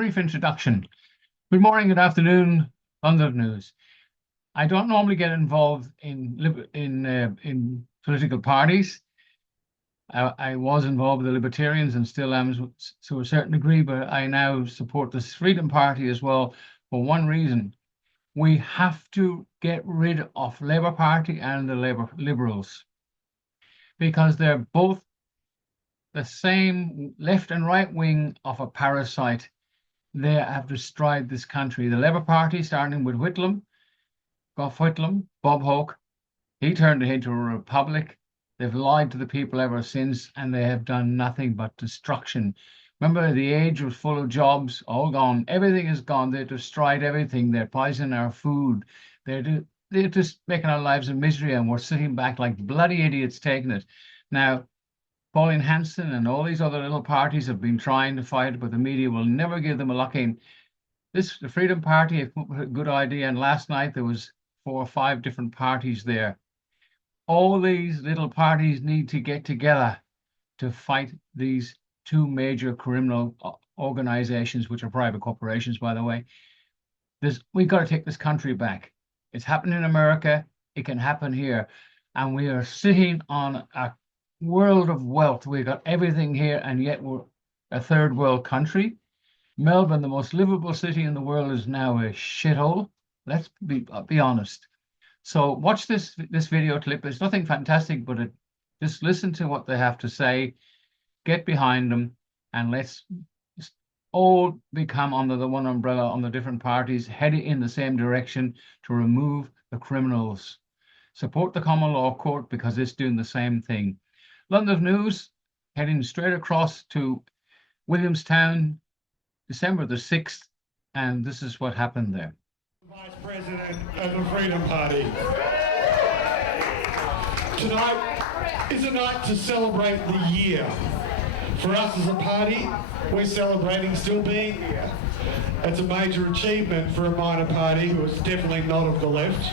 Brief introduction. Good morning, good afternoon, London News. I don't normally get involved in political parties. I was involved with the Libertarians and still am to a certain degree, but I now support the Freedom Party as well for one reason. We have to get rid of Labour Party and the Liberals because they're both the same left and right wing of a parasite. They have destroyed this country. The Labour Party, starting with Gough Whitlam, Bob Hawke, he turned it into a republic. They've lied to the people ever since, and they have done nothing but destruction. Remember, the age was full of jobs, all gone. Everything is gone. They destroyed everything. They're poisoning our food. They're just making our lives a misery, and we're sitting back like bloody idiots taking it. Now, Pauline Hanson and all these other little parties have been trying to fight it, but the media will never give them a look in. The Freedom Party, a good idea, and last night there was 4 or 5 different parties there. All these little parties need to get together to fight these 2 major criminal organizations, which are private corporations, by the way. We've got to take this country back. It's happened in America. It can happen here. And we are sitting on a world of wealth. We've got everything here, and yet we're a third world country. Melbourne, the most livable city in the world, is now a shithole. Let's be honest. So watch this video clip. It's nothing fantastic, but just listen to what they have to say, get behind them, and let's all become under the one umbrella on the different parties, heading in the same direction to remove the criminals. Support the common law court because it's doing the same thing. London News, heading straight across to Williamstown, December the 6th, and this is what happened there. Vice President of the Freedom Party. Tonight is a night to celebrate the year. For us as a party, we're celebrating still being here. It's a major achievement for a minor party who is definitely not of the left,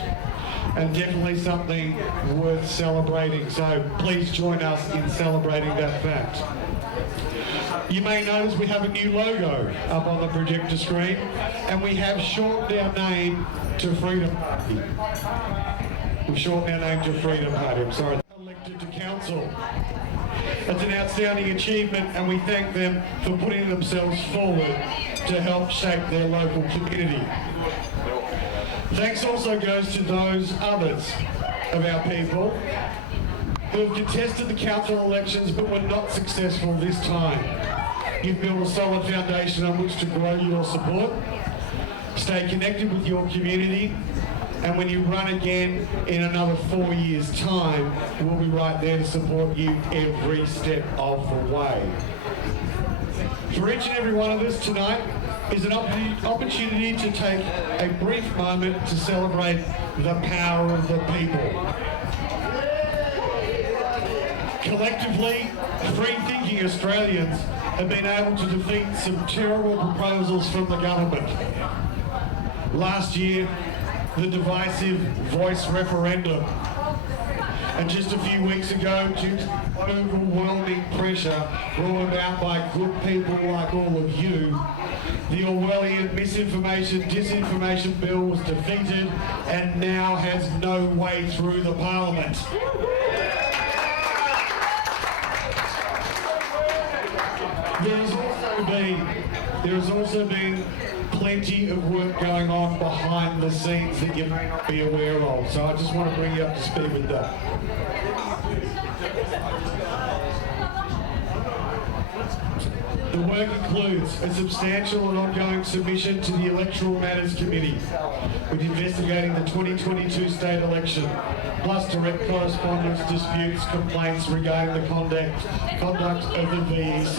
and definitely something worth celebrating. So please join us in celebrating that fact. You may notice we have a new logo up on the projector screen, and we have shortened our name to Freedom Party. We've shortened our name to Freedom Party, I'm sorry. Elected to council. That's an outstanding achievement, and we thank them for putting themselves forward to help shape their local community. Thanks also goes to those others of our people who have contested the council elections but were not successful this time. You've built a solid foundation on which to grow your support, stay connected with your community, and when you run again in another 4 years' time, we'll be right there to support you every step of the way. For each and every one of us tonight is an opportunity to take a brief moment to celebrate the power of the people. Collectively, free-thinking Australians have been able to defeat some terrible proposals from the government. Last year, the divisive voice referendum. And just a few weeks ago, due to overwhelming pressure brought about by good people like all of you, the Orwellian misinformation, disinformation bill was defeated and now has no way through the parliament. There has also been plenty of work going on behind the scenes that you may not be aware of. So I just want to bring you up to speed with that. The work includes a substantial and ongoing submission to the Electoral Matters Committee with investigating the 2022 state election, plus direct correspondence, disputes, complaints regarding the conduct of the VEC.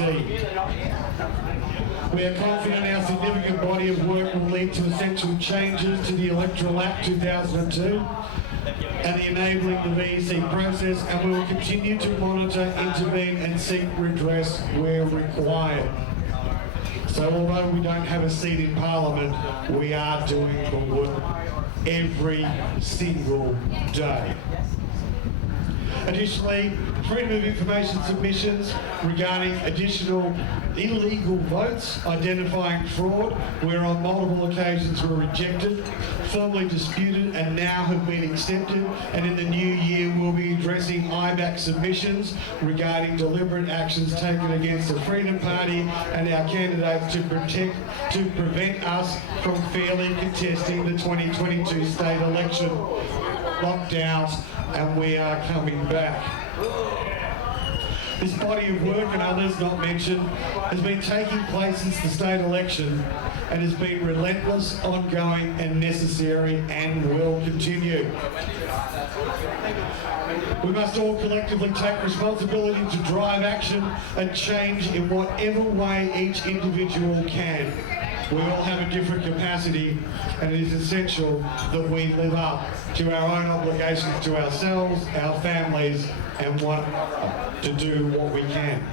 We are confident our significant body of work will lead to essential changes to the Electoral Act 2002 and the enabling the VEC process, and we will continue to monitor, intervene and seek redress where required. So although we don't have a seat in Parliament, we are doing the work every single day. Additionally, freedom of information submissions regarding additional illegal votes identifying fraud where on multiple occasions were rejected, formally disputed and now have been accepted, and in the new year we'll be addressing IBAC submissions regarding deliberate actions taken against the Freedom Party and our candidates to prevent us from fairly contesting the 2022 state election. Lockdowns, and we are coming back. This body of work and others not mentioned has been taking place since the state election and has been relentless, ongoing and necessary and will continue. We must all collectively take responsibility to drive action and change in whatever way each individual can. We all have a different capacity and it is essential that we live up to our own obligations to ourselves, our families and one to do what we can.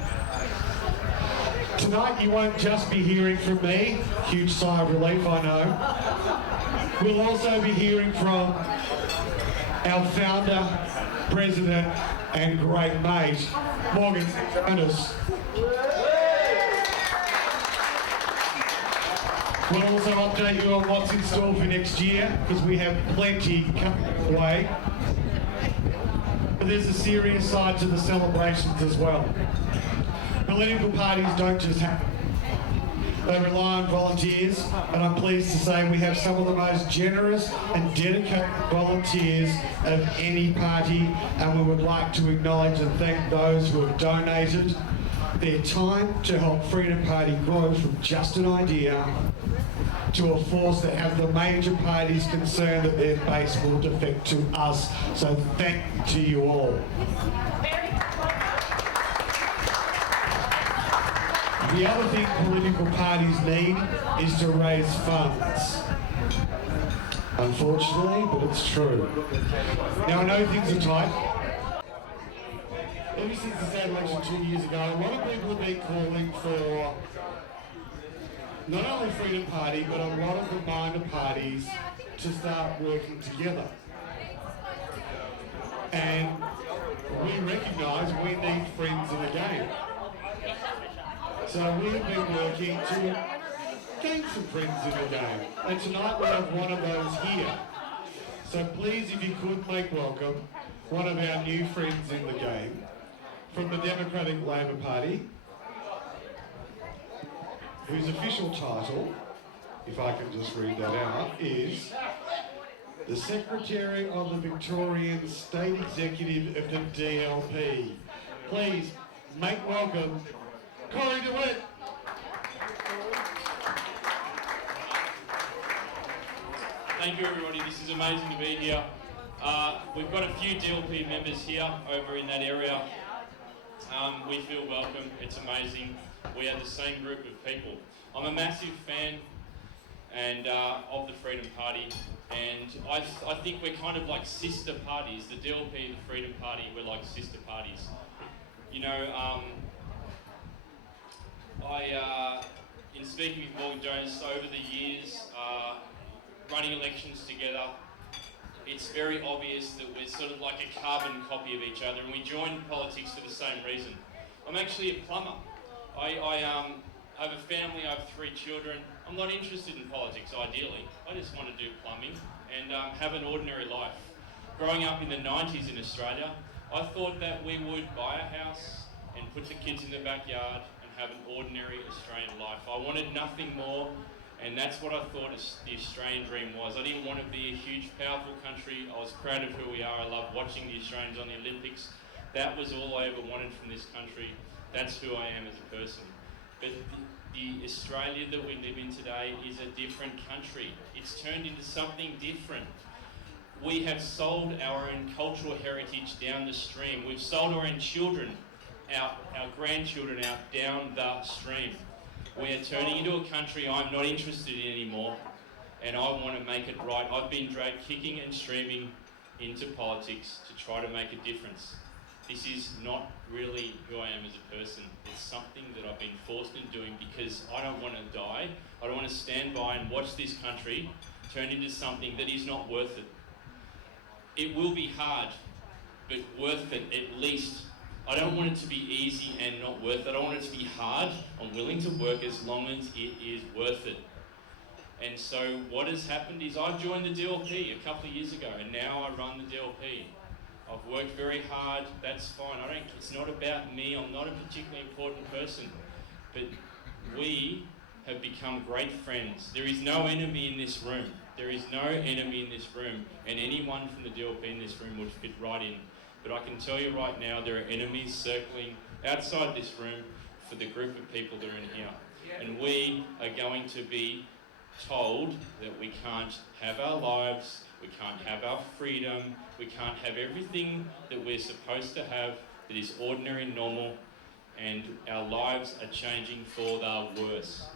Tonight you won't just be hearing from me, huge sigh of relief I know. We'll also be hearing from our founder, president and great mate, Morgan Jonas. We'll also update you on what's in store for next year, because we have plenty coming away. But there's a serious side to the celebrations as well. Political parties don't just happen. They rely on volunteers, and I'm pleased to say we have some of the most generous and dedicated volunteers of any party, and we would like to acknowledge and thank those who have donated their time to help Freedom Party grow from just an idea to a force that has the major parties concerned that their base will defect to us. So thank you to you all. The other thing political parties need is to raise funds. Unfortunately, but it's true. Now I know things are tight. Ever since the state election 2 years ago, a lot of people have been calling for not only Freedom Party, but a lot of the minor parties to start working together. And we recognise we need friends in the game. So we've been working to gain some friends in the game. And tonight we have one of those here. So please, if you could make welcome one of our new friends in the game from the Democratic Labor Party, whose official title, if I can just read that out, is the Secretary of the Victorian State Executive of the DLP. Please make welcome Corey DeWitt. Thank you everybody, this is amazing to be here. We've got a few DLP members here over in that area. We feel welcome, it's amazing. We are the same group of people. I'm a massive fan and of the Freedom Party, and I think we're kind of like sister parties. The DLP, the Freedom Party, we're like sister parties. You know, in speaking with Morgan Jonas over the years, running elections together, it's very obvious that we're sort of like a carbon copy of each other, and we joined politics for the same reason. I'm actually a plumber. I have a family, I have 3 children. I'm not interested in politics, ideally. I just want to do plumbing and have an ordinary life. Growing up in the 90s in Australia, I thought that we would buy a house and put the kids in the backyard and have an ordinary Australian life. I wanted nothing more, and that's what I thought the Australian dream was. I didn't want to be a huge, powerful country. I was proud of who we are. I love watching the Australians on the Olympics. That was all I ever wanted from this country. That's who I am as a person. But the Australia that we live in today is a different country. It's turned into something different. We have sold our own cultural heritage down the stream. We've sold our own children, our grandchildren out down the stream. We are turning into a country I'm not interested in anymore, and I want to make it right. I've been dragged kicking and streaming into politics to try to make a difference. This is not really who I am as a person. It's something that I've been forced into doing because I don't want to die. I don't want to stand by and watch this country turn into something that is not worth it. It will be hard. but worth it at least. I don't want it to be easy and not worth it. I don't want it to be hard. I'm willing to work as long as it is worth it. And so what has happened is I joined the DLP a couple of years ago, and now I run the DLP. I've worked very hard. That's fine. It's not about me. I'm not a particularly important person, but we have become great friends. There is no enemy in this room. There is no enemy in this room, and anyone from the DLP in this room would fit right in. But I can tell you right now, there are enemies circling outside this room for the group of people that are in here. And we are going to be told that we can't have our lives, we can't have our freedom, we can't have everything that we're supposed to have that is ordinary and normal, and our lives are changing for the worse.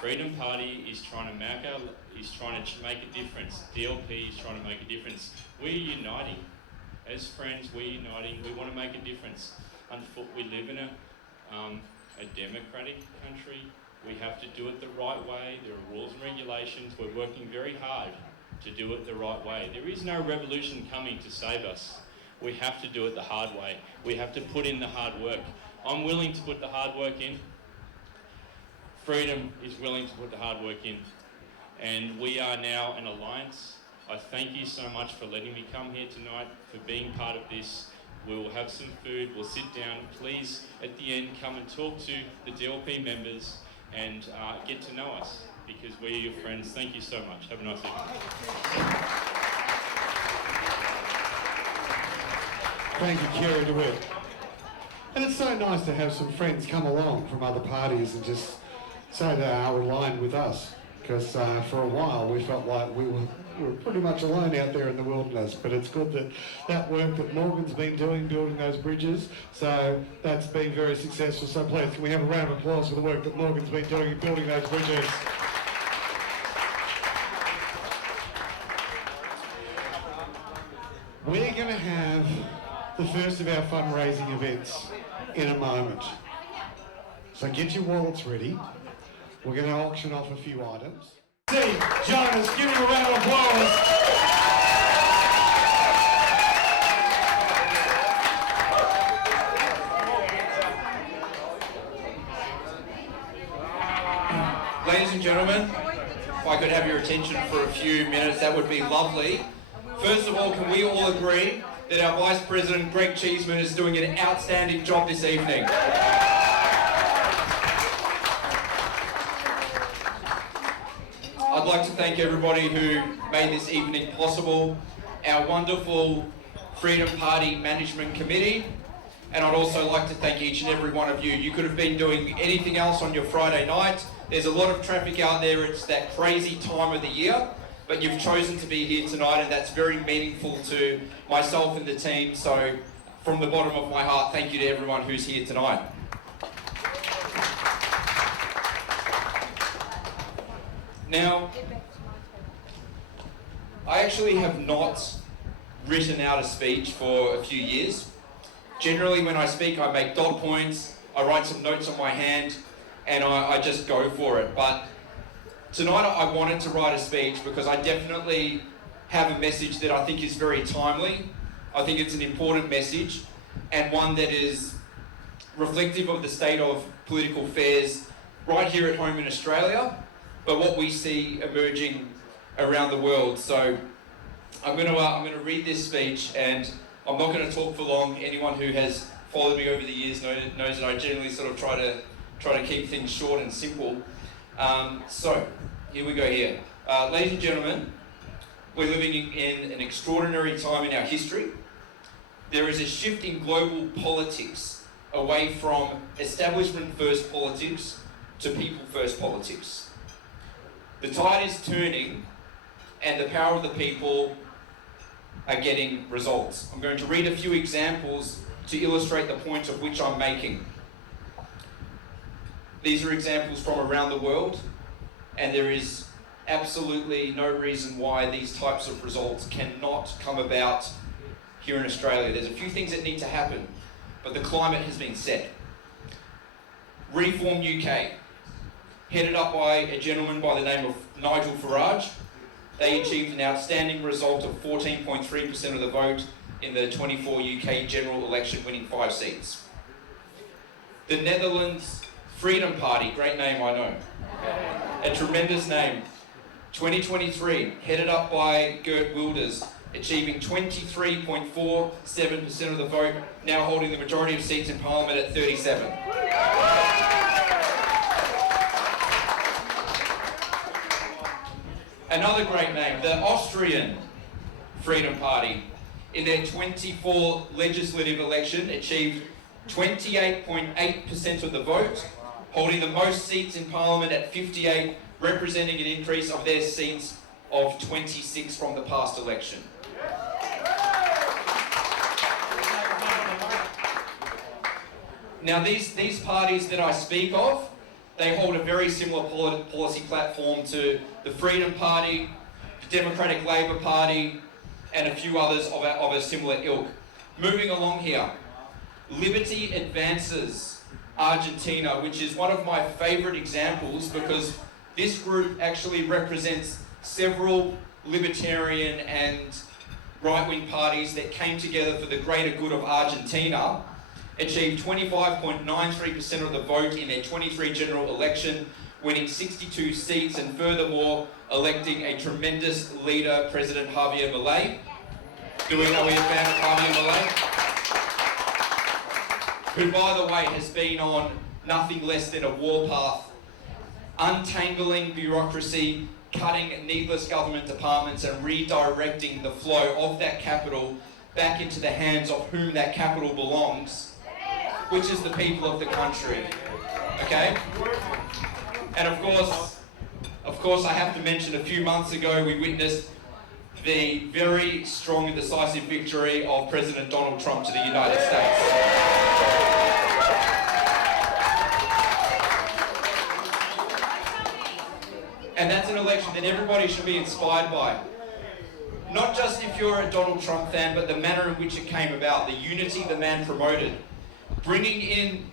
Freedom Party is trying to make a difference. DLP is trying to make a difference. We're uniting. As friends, we're uniting. We want to make a difference. We live in a democratic country. We have to do it the right way. There are rules and regulations. We're working very hard to do it the right way. There is no revolution coming to save us. We have to do it the hard way. We have to put in the hard work. I'm willing to put the hard work in. Freedom is willing to put the hard work in. And we are now an alliance. I thank you so much for letting me come here tonight, for being part of this. We will have some food, we'll sit down. Please, at the end, come and talk to the DLP members and get to know us, because we're your friends. Thank you so much. Have a nice evening. Thank you, Kerry DeWitt. And it's so nice to have some friends come along from other parties and just say they are aligned with us, because for a while we felt like we were pretty much alone out there in the wilderness. But it's good that work that Morgan's been doing, building those bridges, so that's been very successful. So please, can we have a round of applause for the work that Morgan's been doing in building those bridges? We're going to have the first of our fundraising events in a moment. So get your wallets ready. We're going to auction off a few items. Steve Jonas, give him a round of applause. Ladies and gentlemen, if I could have your attention for a few minutes, that would be lovely. First of all, can we all agree that our Vice President, Greg Cheeseman, is doing an outstanding job this evening? I'd like to thank everybody who made this evening possible, our wonderful Freedom Party Management Committee, and I'd also like to thank each and every one of you. You could have been doing anything else on your Friday night. There's a lot of traffic out there. It's that crazy time of the year, but you've chosen to be here tonight, and that's very meaningful to myself and the team. So from the bottom of my heart, thank you to everyone who's here tonight. Now, I actually have not written out a speech for a few years. Generally, when I speak, I make dot points, I write some notes on my hand, and I just go for it. But tonight I wanted to write a speech because I definitely have a message that I think is very timely. I think it's an important message, and one that is reflective of the state of political affairs right here at home in Australia, but what we see emerging around the world. So I'm going to read this speech, and I'm not going to talk for long. Anyone who has followed me over the years knows that I generally sort of try to keep things short and simple. So here we go here. Ladies and gentlemen, we're living in an extraordinary time in our history. There is a shift in global politics away from establishment first politics to people first politics. The tide is turning, and the power of the people are getting results. I'm going to read a few examples to illustrate the point of which I'm making. These are examples from around the world, and there is absolutely no reason why these types of results cannot come about here in Australia. There's a few things that need to happen, but the climate has been set. Reform UK, headed up by a gentleman by the name of Nigel Farage. They achieved an outstanding result of 14.3% of the vote in the 24 UK general election, winning 5 seats. The Netherlands Freedom Party, great name I know, a tremendous name. 2023, headed up by Geert Wilders, achieving 23.47% of the vote, now holding the majority of seats in Parliament at 37. Another great name, the Austrian Freedom Party, in their 24 legislative election, achieved 28.8% of the vote, holding the most seats in Parliament at 58, representing an increase of their seats of 26 from the past election. Now these parties that I speak of, they hold a very similar policy platform to the Freedom Party, the Democratic Labour Party, and a few others of a similar ilk. Moving along here, Liberty Advances Argentina, which is one of my favourite examples because this group actually represents several libertarian and right-wing parties that came together for the greater good of Argentina, achieved 25.93% of the vote in their 23 general election, winning 62 seats and furthermore electing a tremendous leader, President Javier Milei. Are we a fan of Javier Milei? Who, by the way, has been on nothing less than a warpath, untangling bureaucracy, cutting needless government departments and redirecting the flow of that capital back into the hands of whom that capital belongs, which is the people of the country. Okay? And of course, I have to mention a few months ago we witnessed the very strong and decisive victory of President Donald Trump to the United States. And that's an election that everybody should be inspired by. Not just if you're a Donald Trump fan, but the manner in which it came about, the unity the man promoted, bringing in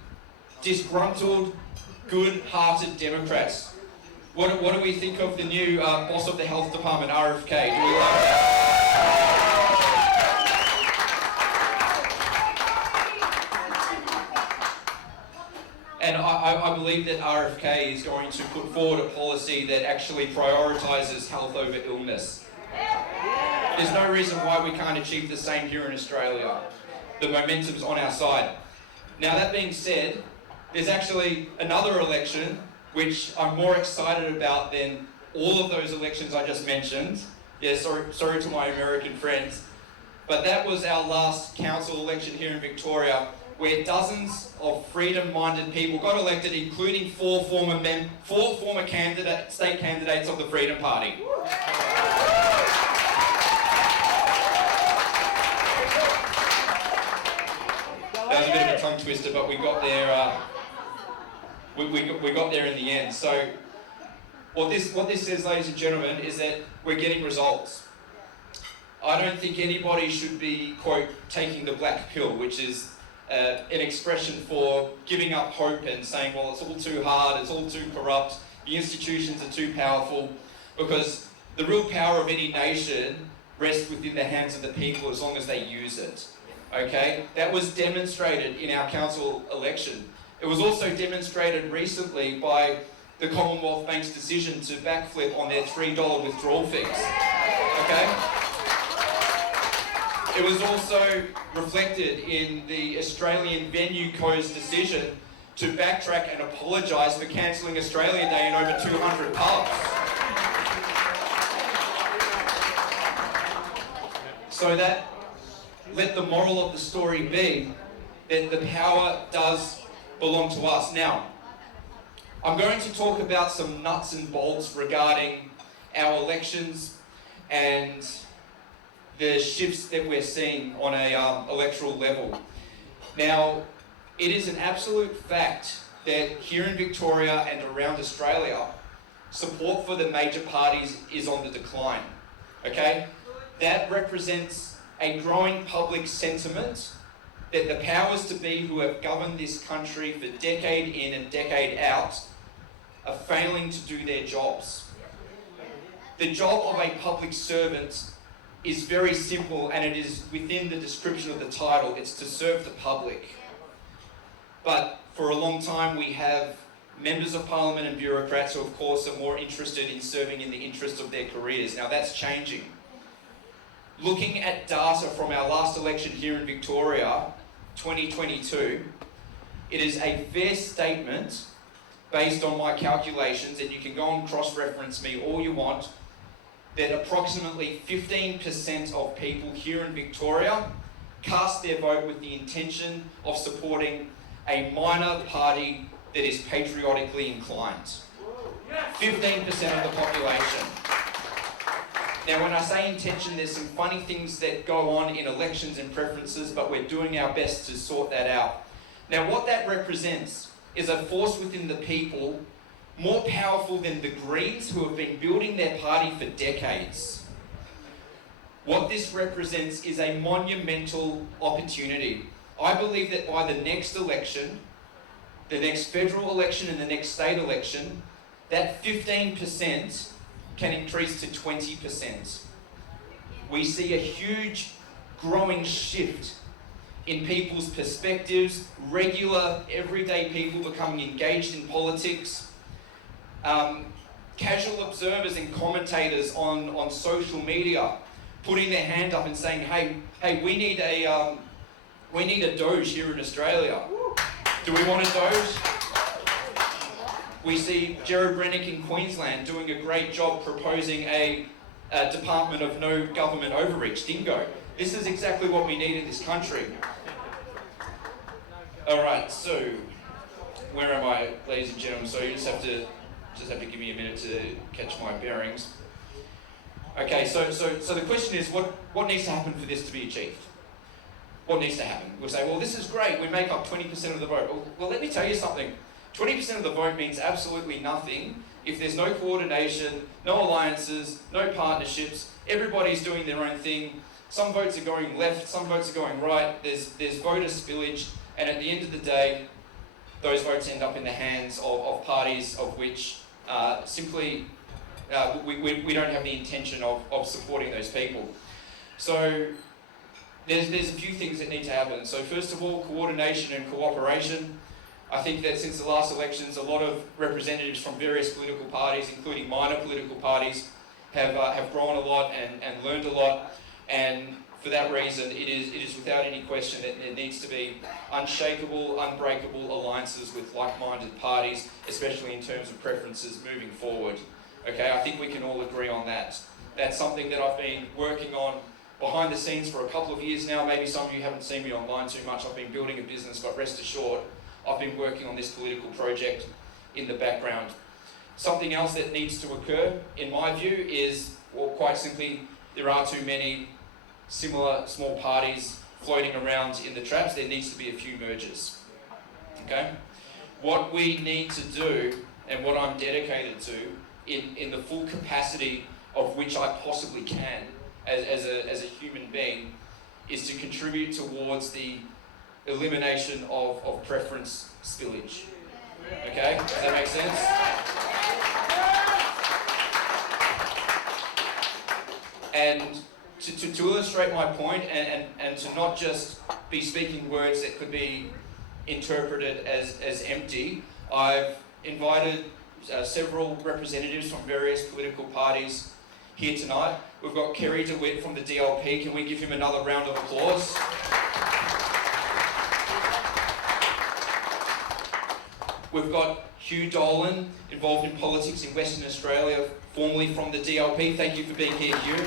disgruntled, good-hearted Democrats. What do we think of the new boss of the health department, RFK? Do we like that? And I believe that RFK is going to put forward a policy that actually prioritises health over illness. There's no reason why we can't achieve the same here in Australia. The momentum's on our side. Now that being said, there's actually another election which I'm more excited about than all of those elections I just mentioned. Yeah, sorry to my American friends. But that was our last council election here in Victoria, where dozens of freedom-minded people got elected, including four former state candidates of the Freedom Party. That was a bit of a tongue twister, but we got there. We got there in the end. So, what this says, ladies and gentlemen, is that we're getting results. I don't think anybody should be, quote, taking the black pill, which is an expression for giving up hope and saying, well, it's all too hard, it's all too corrupt, the institutions are too powerful, because the real power of any nation rests within the hands of the people as long as they use it. Okay? That was demonstrated in our council election. It was also demonstrated recently by the Commonwealth Bank's decision to backflip on their $3 withdrawal fees. Okay? It was also reflected in the Australian Venue Co's decision to backtrack and apologise for cancelling Australia Day in over 200 pubs. So that, let the moral of the story be that the power does belong to us. Now, I'm going to talk about some nuts and bolts regarding our elections and the shifts that we're seeing on a electoral level. Now, it is an absolute fact that here in Victoria and around Australia, support for the major parties is on the decline. Okay? That represents a growing public sentiment that the powers to be who have governed this country for decade in and decade out are failing to do their jobs. The job of a public servant is very simple, and it is within the description of the title. It's to serve the public. But for a long time we have members of parliament and bureaucrats who of course are more interested in serving in the interests of their careers. Now that's changing. Looking at data from our last election here in Victoria, 2022, it is a fair statement based on my calculations, and you can go and cross-reference me all you want, that approximately 15% of people here in Victoria cast their vote with the intention of supporting a minor party that is patriotically inclined. 15% of the population. Now, when I say intention, there's some funny things that go on in elections and preferences, but we're doing our best to sort that out. Now, what that represents is a force within the people more powerful than the Greens, who have been building their party for decades. What this represents is a monumental opportunity. I believe that by the next election, the next federal election and the next state election, that 15% can increase to 20%. We see a huge growing shift in people's perspectives, regular, everyday people becoming engaged in politics. Casual observers and commentators on social media putting their hand up and saying, hey, we need a Doge here in Australia. Do we want a Doge? We see Gerard Rennick in Queensland doing a great job proposing a Department of No Government Overreach, DINGO. This is exactly what we need in this country. Alright, so where am I, ladies and gentlemen? So you just have to give me a minute to catch my bearings. Okay, so the question is, what needs to happen for this to be achieved? What needs to happen? We'll say, well, this is great, we make up 20% of the vote. Well, let me tell you something. 20% of the vote means absolutely nothing if there's no coordination, no alliances, no partnerships, everybody's doing their own thing. Some votes are going left, some votes are going right, there's voter spillage, and at the end of the day, those votes end up in the hands of parties of which simply we don't have the intention of supporting those people. So there's a few things that need to happen. So first of all, coordination and cooperation. I think that since the last elections, a lot of representatives from various political parties, including minor political parties, have grown a lot and learned a lot. And for that reason, it is without any question that there needs to be unshakable, unbreakable alliances with like-minded parties, especially in terms of preferences moving forward. Okay, I think we can all agree on that. That's something that I've been working on behind the scenes for a couple of years now. Maybe some of you haven't seen me online too much. I've been building a business, but rest assured, I've been working on this political project in the background. Something else that needs to occur, in my view, is, well, quite simply, there are too many similar small parties floating around in the traps. There needs to be a few mergers. Okay? What we need to do, and what I'm dedicated to, in the full capacity of which I possibly can as a human being, is to contribute towards the elimination of preference spillage. Okay? Does that make sense? And to illustrate my point, and to not just be speaking words that could be interpreted as empty, I've invited several representatives from various political parties here tonight. We've got Kerry DeWitt from the DLP. Can we give him another round of applause? We've got Hugh Dolan, involved in politics in Western Australia, formerly from the DLP. Thank you for being here, Hugh.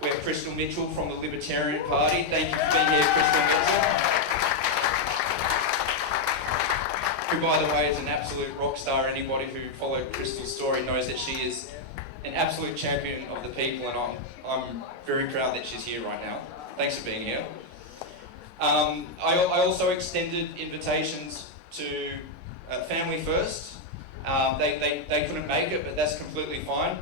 We have Crystal Mitchell from the Libertarian Party. Thank you for being here, Crystal Mitchell. Who, by the way, is an absolute rock star. Anybody who followed Crystal's story knows that she is an absolute champion of the people, and I'm very proud that she's here right now. Thanks for being here. I also extended invitations to Family First. They couldn't make it, but that's completely fine.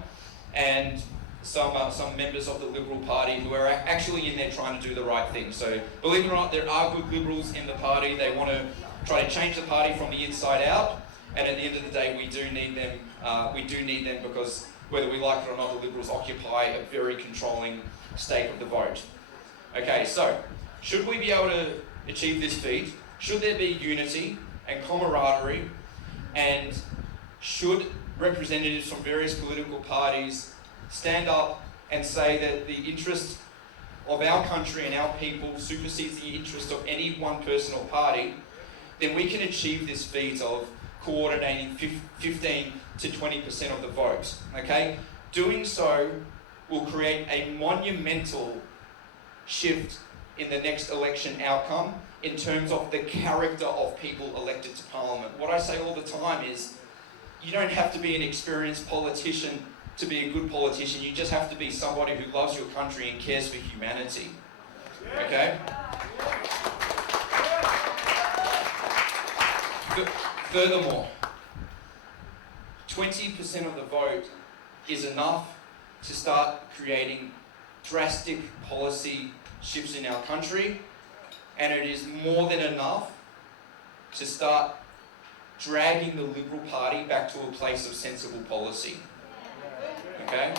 And some members of the Liberal Party who are actually in there trying to do the right thing. So believe it or not, there are good Liberals in the party. They want to try to change the party from the inside out. And at the end of the day, we do need them. We do need them because whether we like it or not, the Liberals occupy a very controlling stake of the vote. Okay, so should we be able to achieve this feat? Should there be unity and camaraderie, and should representatives from various political parties stand up and say that the interest of our country and our people supersedes the interest of any one person or party, then we can achieve this feat of coordinating 15 to 20% of the vote, okay? Doing so will create a monumental shift in the next election outcome in terms of the character of people elected to Parliament. What I say all the time is, you don't have to be an experienced politician to be a good politician. You just have to be somebody who loves your country and cares for humanity. Okay? Furthermore, 20% of the vote is enough to start creating drastic policy shifts in our country, and it is more than enough to start dragging the Liberal Party back to a place of sensible policy. Okay?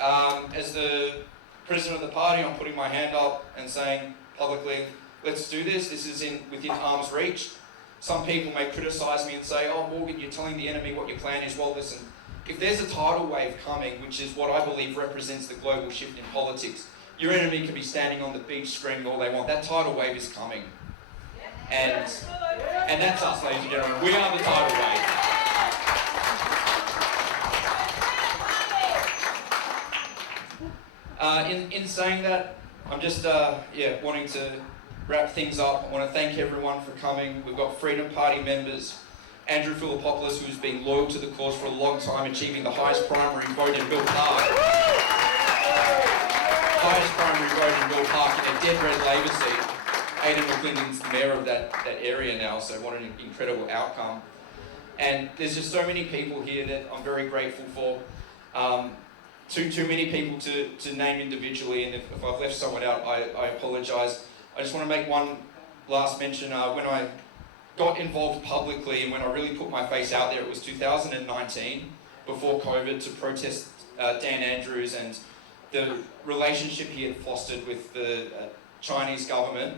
As the president of the party, I'm putting my hand up and saying publicly, let's do this. This is within arm's reach. Some people may criticise me and say, oh, Morgan, you're telling the enemy what your plan is. Well, listen, if there's a tidal wave coming, which is what I believe represents the global shift in politics, your enemy can be standing on the beach screaming all they want. That tidal wave is coming. And that's us, ladies and gentlemen. We are the tidal wave. In saying that, I'm just wanting to wrap things up. I want to thank everyone for coming. We've got Freedom Party members, Andrew Philippopoulos, who's been loyal to the cause for a long time, achieving the highest primary vote in Bill Park. Highest primary vote in Bill Park in a dead red Labor seat. Aidan McClinton's the mayor of that area now, so what an incredible outcome. And there's just so many people here that I'm very grateful for. Too many people to name individually, and if I've left someone out, I apologise. I just want to make one last mention. When I got involved publicly and when I really put my face out there, it was 2019, before COVID, to protest Dan Andrews and the relationship he had fostered with the Chinese government.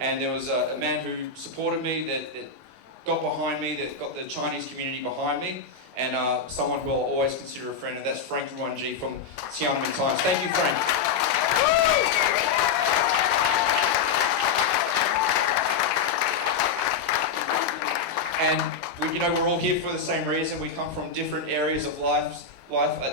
And there was a man who supported me, that got behind me, that got the Chinese community behind me, and someone who I'll always consider a friend, and that's Frank Ruanji from Tiananmen Times. Thank you, Frank. And we're all here for the same reason. We come from different areas of life,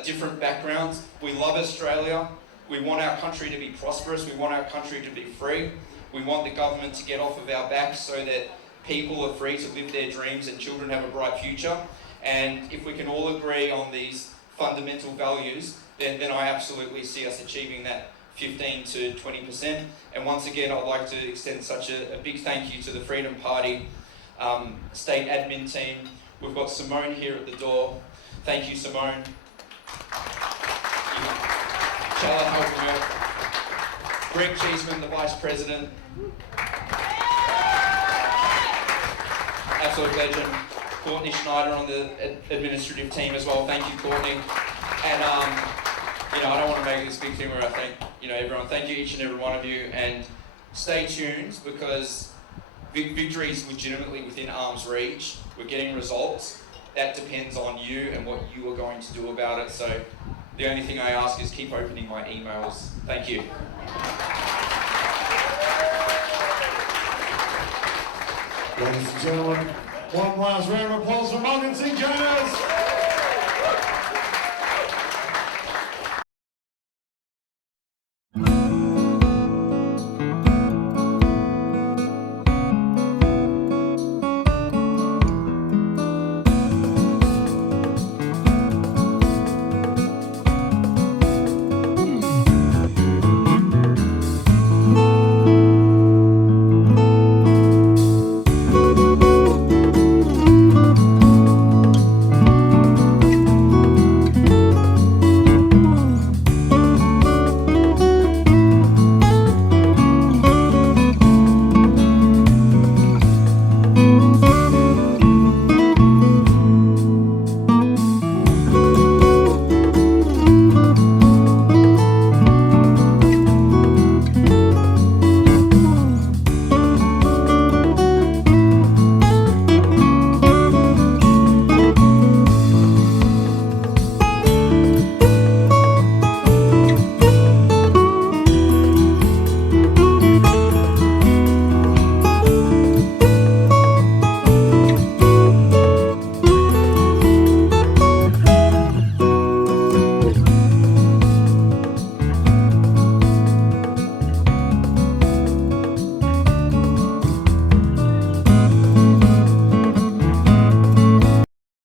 different backgrounds. We love Australia. We want our country to be prosperous. We want our country to be free. We want the government to get off of our backs so that people are free to live their dreams and children have a bright future. And if we can all agree on these fundamental values, then I absolutely see us achieving that 15 to 20%. And once again, I'd like to extend such a big thank you to the Freedom Party state admin team. We've got Simone here at the door. Thank you, Simone. Chala helping her. Greg Cheeseman, the Vice President. Absolute legend. Courtney Schneider on the administrative team as well. Thank you, Courtney. And I don't want to make this big thing where I thank everyone. Thank you, each and every one of you, and stay tuned, because victory is legitimately within arm's reach. We're getting results. That depends on you and what you are going to do about it. So the only thing I ask is keep opening my emails. Thank you. Ladies and gentlemen, one last round of applause for Morgan St. Jonas.